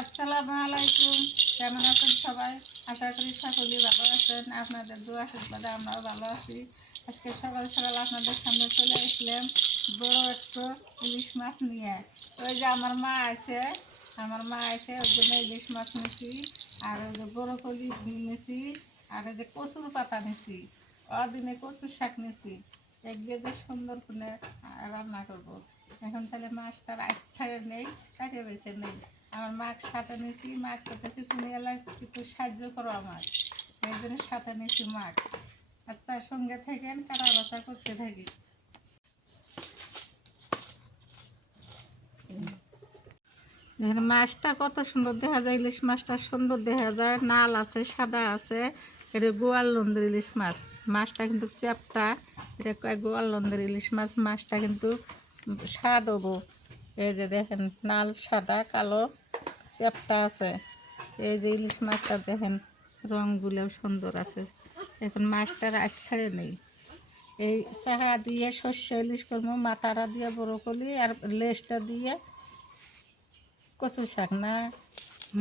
আসসালামু আলাইকুম। কেমন আছেন সবাই? আশা করি সকলেই ভালো আছেন। আপনাদের দোয়া আশীর্বাদে আমরাও ভালো আছি। আজকে সকাল সকাল আপনাদের সামনে চলে আসলাম বড় একটু ইলিশ মাছ নিয়ে। ওই যে আমার মা আছে ওই জন্য ইলিশ মাছ নিয়েছি। আর ওই যে বড়কলি নিয়েছি। আর ওই যে কচুর পাতা নিয়েছি। অদিনে কচুর শাক নিয়েছি। এক দিয়ে বেশ সুন্দর করে রান্না করবো। এখন তাহলে মাছটা ছাড়ে নেই, কাটিয়ে বেছে নেই। আমার মাছ সাথে নিয়েছি, মাছ করতেছি, তুমি এলাকা কিছু সাহায্য করো আমার, এই জন্য সাথে নিয়েছি মাছ। আচ্ছা, সঙ্গে থাকেন, কাটা বাছা করতে থাকি। এখানে মাছটা কত সুন্দর দেখা যায়, ইলিশ মাছটা সুন্দর দেখা যায়, নাল আছে, সাদা আছে। এটা গোয়াল লন্দের ইলিশ মাছ। মাছটা কিন্তু চ্যাপটা, এটা গোয়াল লন্দের ইলিশ মাছ। মাছটা কিন্তু স্বাদ হবো। এই যে দেখেন, নাল সাদা কালো চ্যাপটা আছে। এই যে ইলিশ মাছটা দেখেন, রঙগুলোও সুন্দর আছে। এখন মাছটার আজ ছেড়ে নেই। এই চাকা দিয়ে শস্য ইলিশ করবো, মাথাটা দিয়ে বড়কলি, আর লেজটা দিয়ে কচু শাক না।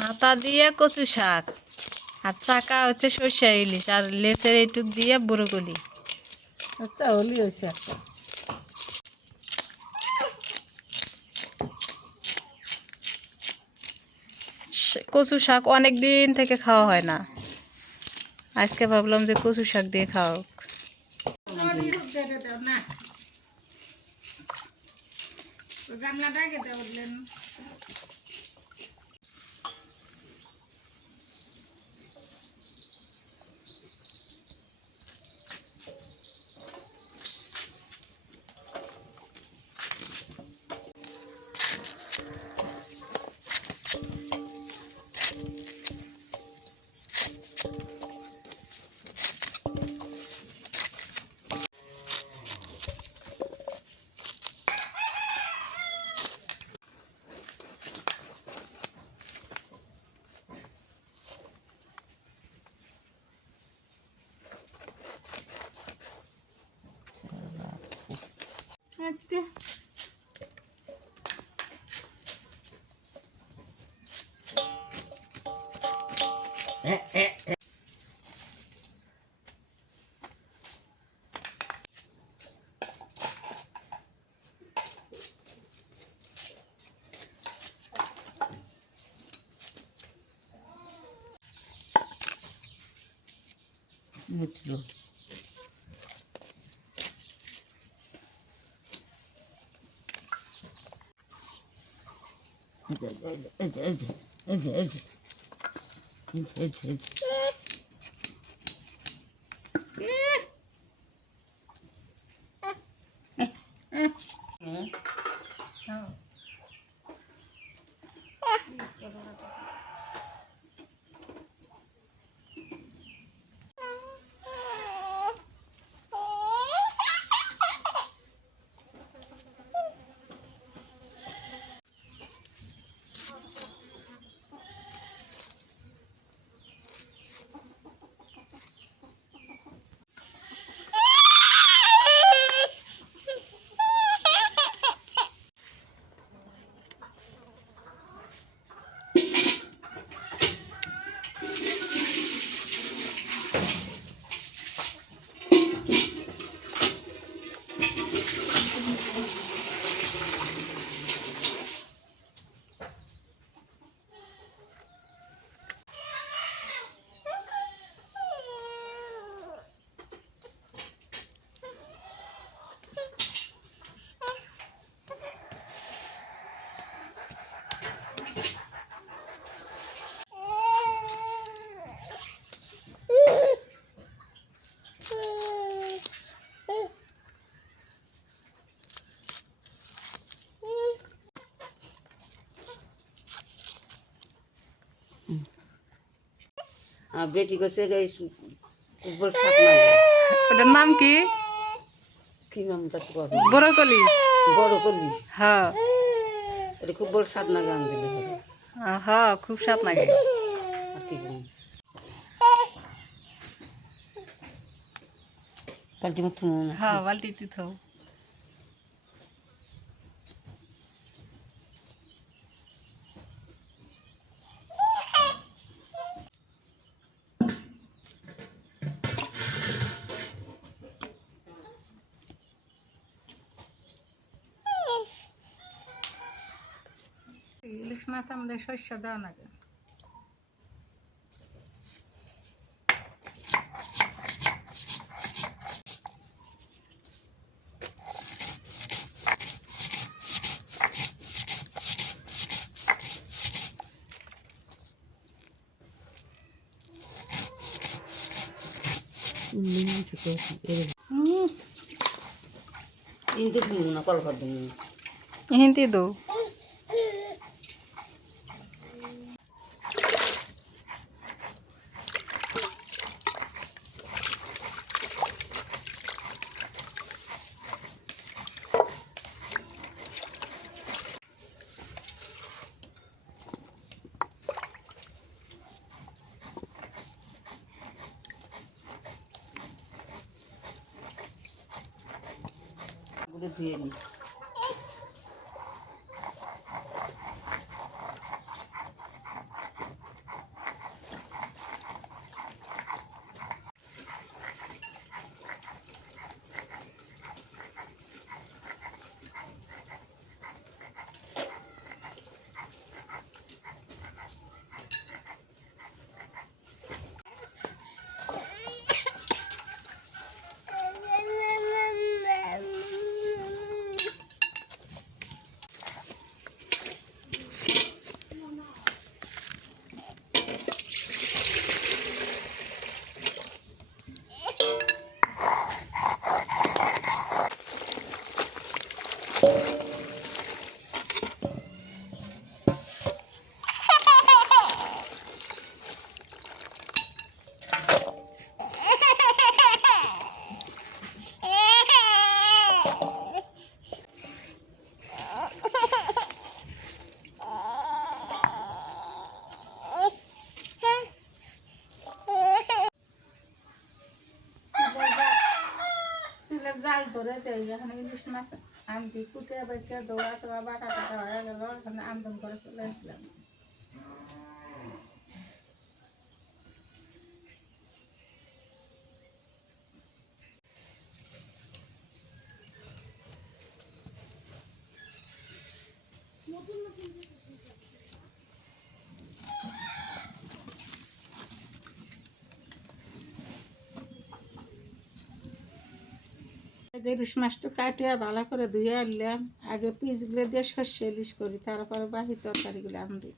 মাথা দিয়ে কচু শাক, আর চাকা হচ্ছে সর্ষে ইলিশ, আর লেসের এইটুক দিয়ে ব্রোকলি। আচ্ছা, হলি হয়েছে একটা। কচু শাক অনেক দিন থেকে খাওয়া হয় না, আজকে ভাবলাম যে কচু শাক দিয়ে খাও। না, গামলাটা কেটে উঠলেন। আচ্ছা, বুঝলো। আর বেটি করছে এই উপর শাক না, ওটার নাম কি? কি নামটা তো পাবো, ব্রোকলি। বড় করলি। হ্যাঁ এটা খুব বড় স্বাদ না, গান দিলে হবে। হ্যাঁ, খুব স্বাদ লাগে। আর কি করুন, পাল্টি মাত্র মনে হ্যাঁ, বালতিতে থাও। ইলিশ মাছ আমাদের শস্য দেওয়া লাগে। কিন্তু দিব না কল কর দিন হিন্দি দো গুলো ধুয়ে নি সিলের জাল ধরে দেয়, এখন ইলিশ মাছ আনবি কুটে বেছে দৌড়া তোয়া বাটা টাটা হয়ে গেল, এখন আমদাম করে চলে আসলাম। এই যে ইলিশ মাছটা কাটিয়ে ভালো করে ধুয়ে আনলাম, আগে পিসগুলো দিয়ে সর্ষে ইলিশ করি, তারপরে বাকি তরকারিগুলো আনবি।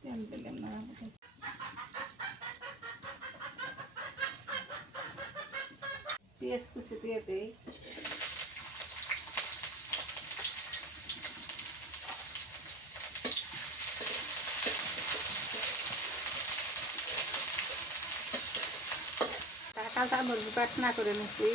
তেল দিলাম না, পেঁয়াজ কুচি দিয়ে দিই। কাঁচা মরিচ বাটনা করে নিচ্ছি।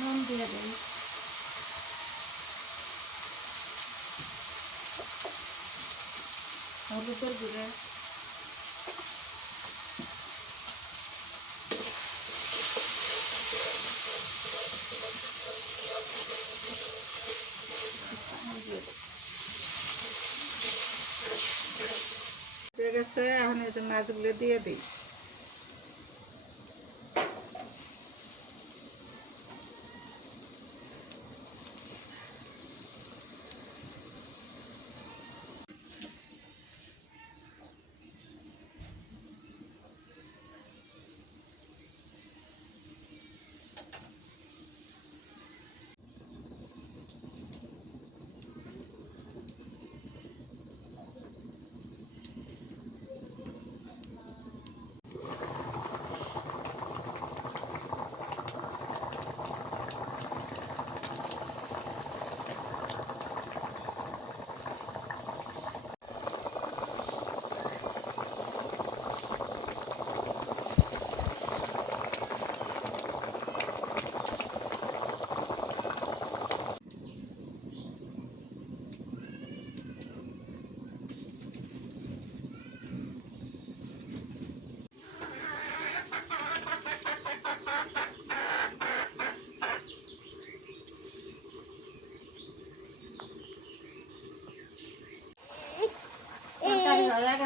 নুন দিয়ে দিই, হলুদের গুঁড়ো, হয়ে গেছে। এখন এই যে মাছগুলো দিয়ে দিই।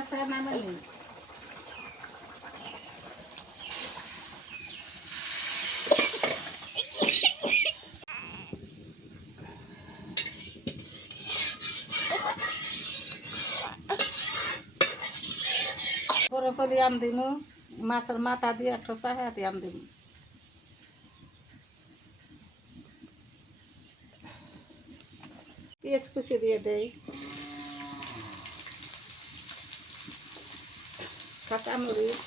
গেছে নামেনি। ব্রকলি আম দিমু, মাছের মাথা দিয়ে একটা চাকা দিয়ে আম দিমু। পেঁয়াজ কুচি দিয়ে দেই, কাঁচামরিচ,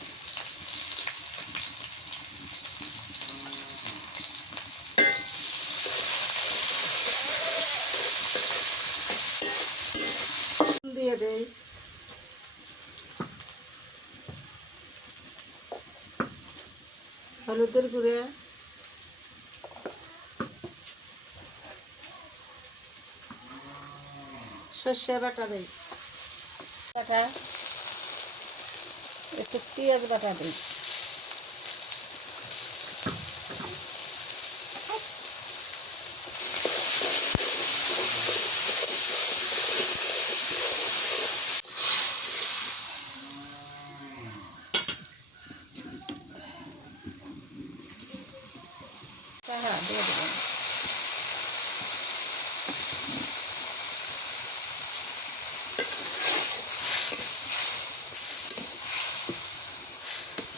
দিয়ে দেই, হলুদের গুঁড়ে, সর্ষে বাটা দেই, বাটা, একটু পেঁয়াজ বাটা দিই, চাহা দিয়ে দেবেন।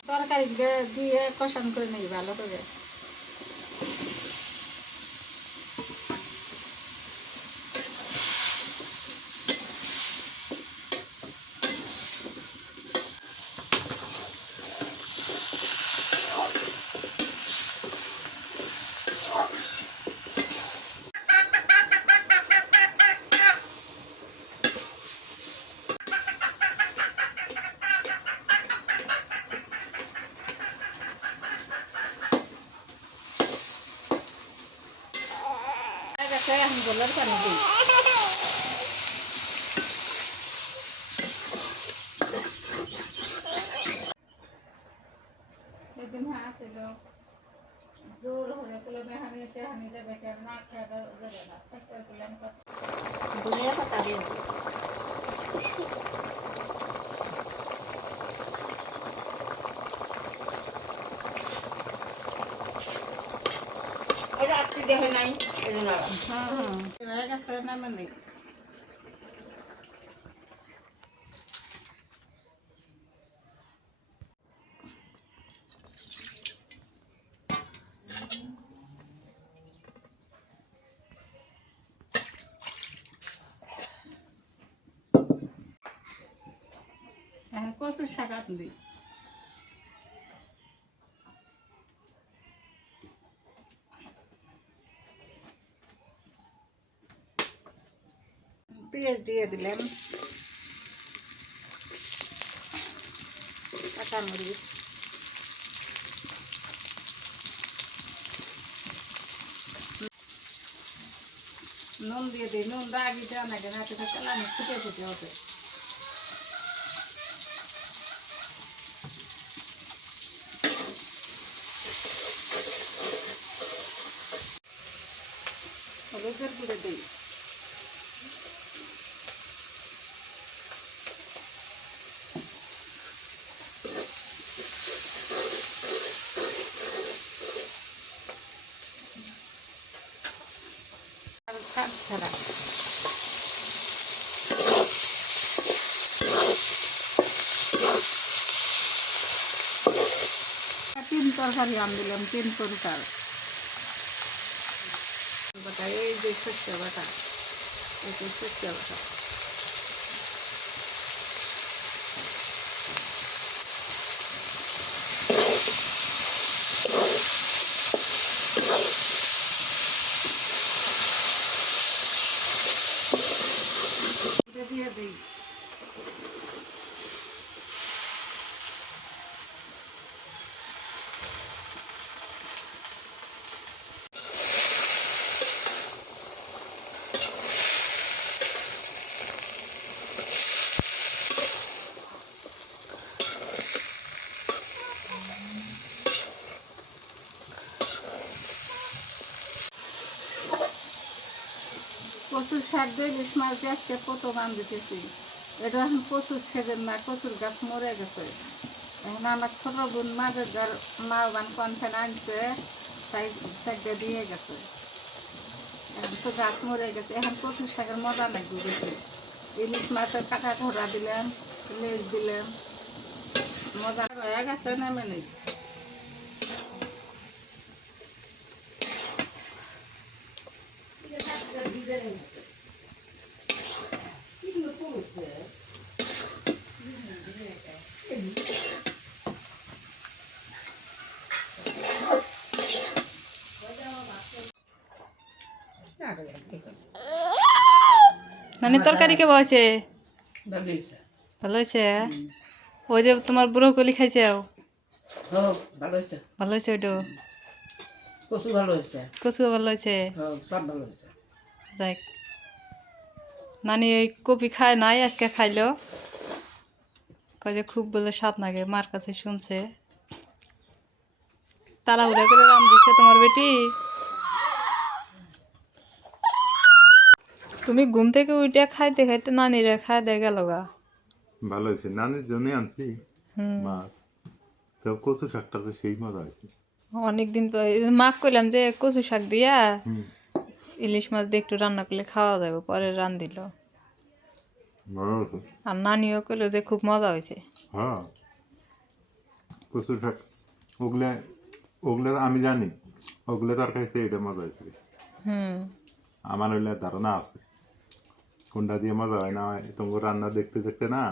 তরকারি দিয়ে কষান করে নেই ভালো করে। এখন গোলার পানি দিই, একদিন হাছিল জোর হয়ে তুলে মেহানি এসে হানি দেবে কেন না খেয়ে দেবে না, ধনিয়া পাতা দিয়ে দিই। এটা আজকে দেখে নাই এই জন্য হয়ে গেছে নামে নেই। কচুর শাক আন দিই, পেঁয়াজ দিয়ে দিলাম, কাঁচামরিচ, নুন দিয়ে দিই, নুন দাগি দেওয়া নাকি না তেলানি ফুটে ফুটে হবে। হলুদের গুঁড়ে দিই, আর কাঠ ছাড়া তিন তরকারি আম দিলাম, তিন প্রকার বাটা, এই যে সর্ষে বাটা, এই যে সর্ষে বাটা, দিয়ে দিই। কচুর শাক দিয়ে ইলিশ মাছ দিয়ে আজকে প্রথম আম দিতেছি, এটা এখন কচুর সেজেন না, কচুর গাছ মরে গেছে। এখন আমার ছোট বোন মাঝের ঘর লাউবান কনফেন আনছে, তাই চারটে দিয়ে গেছে। এখন তো গাছ মরে গেছে, এখন কচুর শাকের মজা লাগবে বেশি। ইলিশ মাছের কাটা ধরা দিলাম, লেজ দিলাম, মজা হয়ে গেছে। নেমে নেই নানি তরকারি কে বসে ভালো হয়েছে। ভালো হয়েছে? ওই যে তোমার ব্রোকলি খাইছেও ভালো হয়েছে। ভালো হয়েছে? ওইটা কচু ভালো হয়েছে। কচু ভালো হয়েছে? সব ভালো হয়েছে। যাই, নানি ওই কপি খায় নাই, আজকে খাইলো, কাজে খুব বলে স্বাদ লাগে, মার কাছে শুনছে। তাড়াহুড়া করে রাম দিচ্ছে তোমার বেটি। তুমি ঘুম থেকে উঠে খাইতে খাইতে নানিরা খাই দিয়ে গেল গা। ভালো হয়েছে, নানির জন্য আনছি মাছ। তো কচু শাকটা তো সেই মজা হয়েছে। অনেকদিন মাক কইলাম যে কচু শাক দিয়া ইলিশ মাছ দিয়ে একটু রান্না করলে খাওয়া যাবে, পরে রান দিল। ভালো হয়েছে। আর নানিও কইলো যে খুব মজা হয়েছে। হ্যাঁ, কচু শাক ওগুলা ওগুলা আমি জানি, ওগুলা তরকারিতে এটা মজা হয়েছে। আমার হইলে ধারণা আছে কোনটা দিয়ে মজা হয় না হয়, তোমার রান্না দেখতে দেখতে না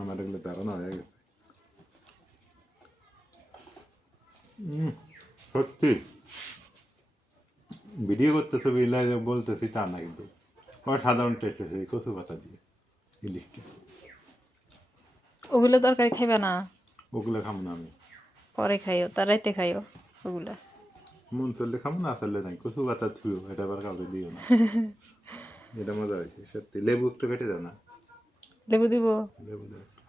আমার এগুলো ধারণা হয়ে গেছে। সত্যি ভিডিও করতেছে বলতেছি তা না, কিন্তু আমার সাধারণ টেস্ট আছে এই কচু পাতা দিয়ে ইলিশটা। ওগুলো তরকারি খাইবা না? ওগুলো খাবো না আমি, পরে খাইও, তার রাইতে খাইও ওগুলা। মন চললে খাবো, না চললে নাই। কচু পাতা থুও, এটা আবার কাউকে দিও না। এটা মজা হয়েছে সত্যি। লেবু একটু কেটে দাও না, লেবু দিব? লেবু দাও একটু।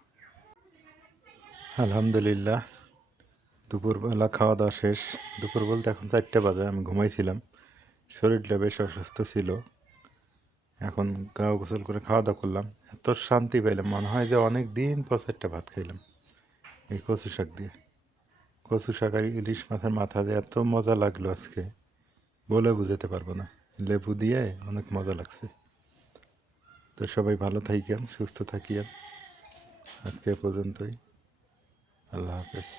আলহামদুলিল্লাহ, দুপুরবেলা খাওয়া দাওয়া শেষ। দুপুর বলতে এখন 4টা বাজে, আমি ঘুমাইছিলাম, শরীরটা বেশ অসুস্থ ছিল। এখন গা গোসল করে খাওয়া দাওয়া করলাম, এত শান্তি পাইলাম, মনে হয় যে অনেক দিন পর 4টা ভাত খাইলাম এই কচু শাক দিয়ে। কচু শাক আর ইলিশ মাছের মাথা দিয়ে এত মজা লাগলো আজকে, বলে বুঝাতে পারবো না। লেবু দিয়ে অনেক মজা লাগছে। তো সবাই ভালো থাকেন, সুস্থ থাকিয়েন। আজকে এ পর্যন্তই। আল্লাহ হাফেজ।